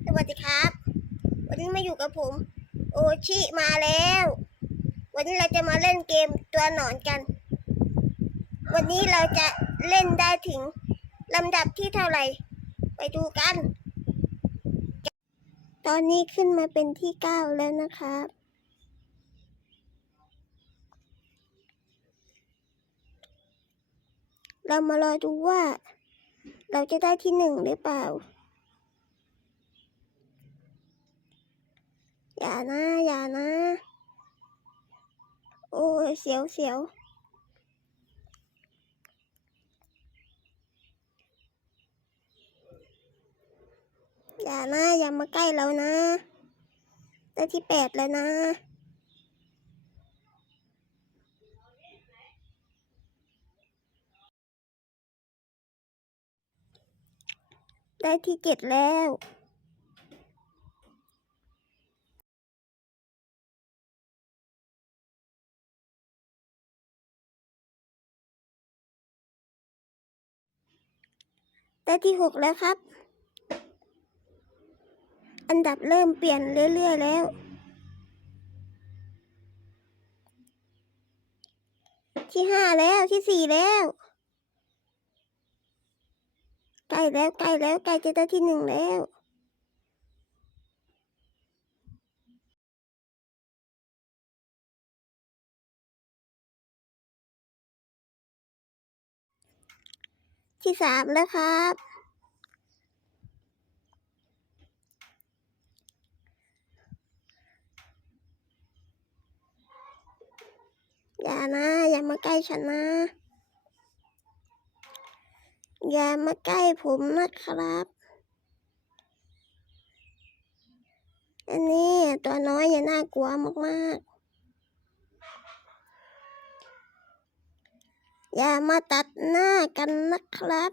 สวัสดีครับ วันนี้มาอยู่กับผม โอชิมาแล้ว วันนี้เราจะมาเล่นเกมตัวหนอนกัน วันนี้เราจะเล่นได้ถึงลำดับที่เท่าไหร่ ไปดูกัน ตอนนี้ขึ้นมาเป็นที่เก้าแล้วนะครับเรามารอดูว่า เราจะได้ที่หนึ่งหรือเปล่า อย่านะ อย่านะ โอ้ยเสียวเสียวอย่านะ อย่ามาใกล้เรานะได้ที่แปดแล้วนะ ได้ที่เจ็ดแล้ว และที่หกแล้วครับ อันดับเริ่มเปลี่ยนเรื่อยๆแล้วที่ห้าแล้วที่สี่แล้วใกล้แล้วใกล้แล้วใกล้จะได้ที่หนึ่งแล้ว ที่สามแล้วครับ อย่านะ อย่ามาใกล้ฉันนะ อย่ามาใกล้ผมนะครับอันนี้ตัวน้อยอย่าน่ากลัวมากๆ อย่ามาตัดหน้ากันนะครับ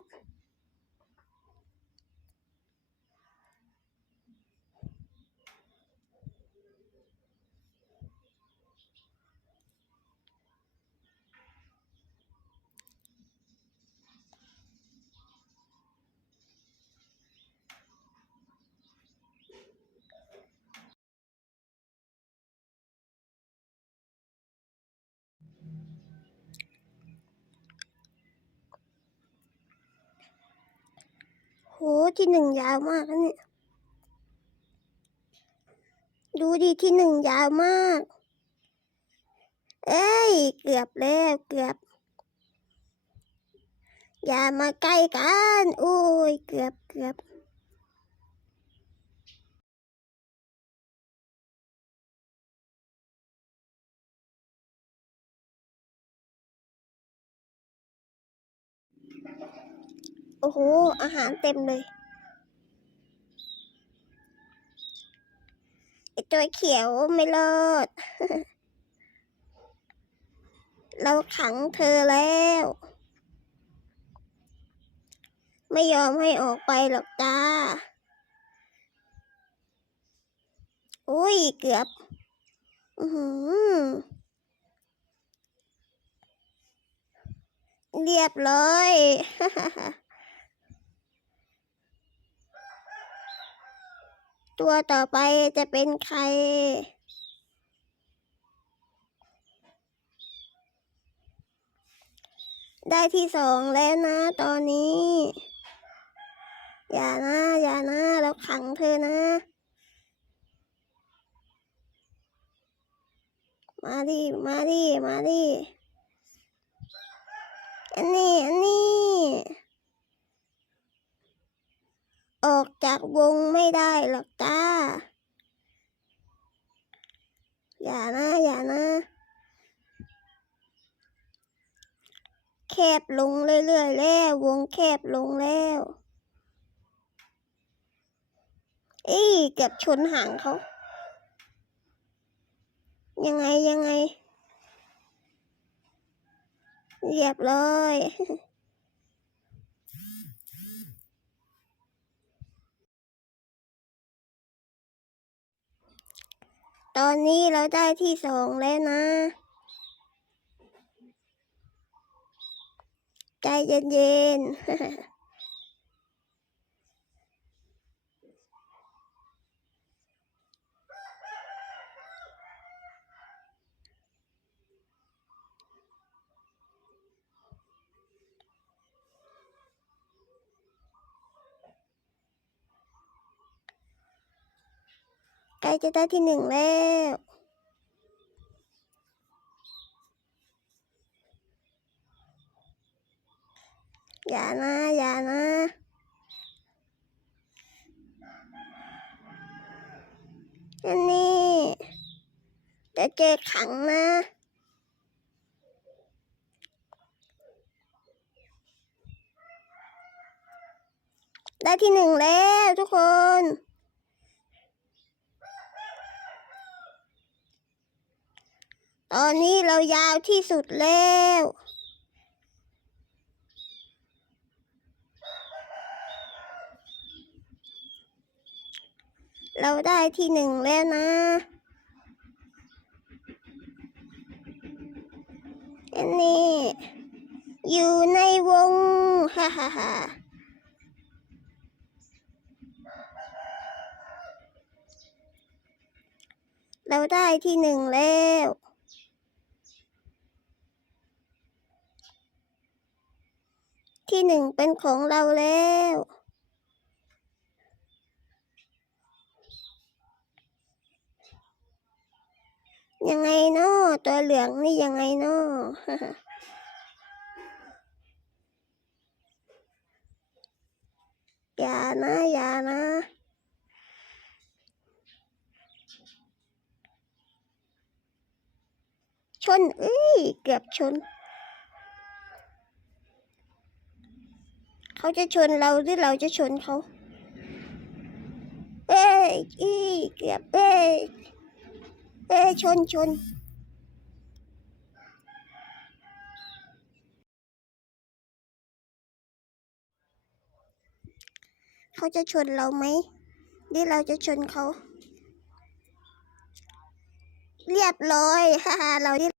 โหที่หนึ่งยาวมากนะเนี่ย ดูดิที่หนึ่งยาวมาก เอ้ย เกือบแล้วเกือบ อย่ามาใกล้กัน โอ้ย เกือบเกือบ โอ้โห อาหารเต็มเลยไอตัวเขียวไม่รอด เราขังเธอแล้ว ไม่ยอมให้ออกไปหรอกจ้า อุ้ย เกือบ อือหือเรียบร้อย ตัวต่อไปจะเป็นใคร ได้ที่สองแล้วนะตอนนี้ อย่านะอย่านะเราขังเธอนะ มาดิมาดิมาดิอันนี้ อันนี้ ออก จากวงไม่ได้หรอกจ้า อย่านะ อย่านะแคบลงเรื่อยๆแล้ววงแคบลงแล้วเอ้ยเกือบชนหางเขา ยังไงยังไงเรียบร้อย ตอนนี้เราได้ที่สองแล้วนะ ใจเย็นๆ ใกล้จะได้ที่หนึ่งแล้วอย่านะอย่านะอันนี้เดี๋ยวเจขังนะได้ที่หนึ่งแล้วทุกคน ตอนนี้เรายาวที่สุดแล้ว เราได้ที่หนึ่งแล้วนะ อันนี้ อยู่ในวง ฮ่าฮ่าฮ่าเราได้ที่หนึ่งแล้ว ที่หนึ่งเป็นของเราแล้ว ยังไงเนาะตัวเหลืองนี่ยังไงเนาะอย่านะอย่านะชนเอ้ย เกือบชน เขาจะชนเราหรือเราจะชนเขาเอ้ยอีเกือบเอ้ยเอ้ยชนชนเขาจะชนเราไหมหรือเราจะชนเขา เรียบร้อยฮ่าฮ่าเราที่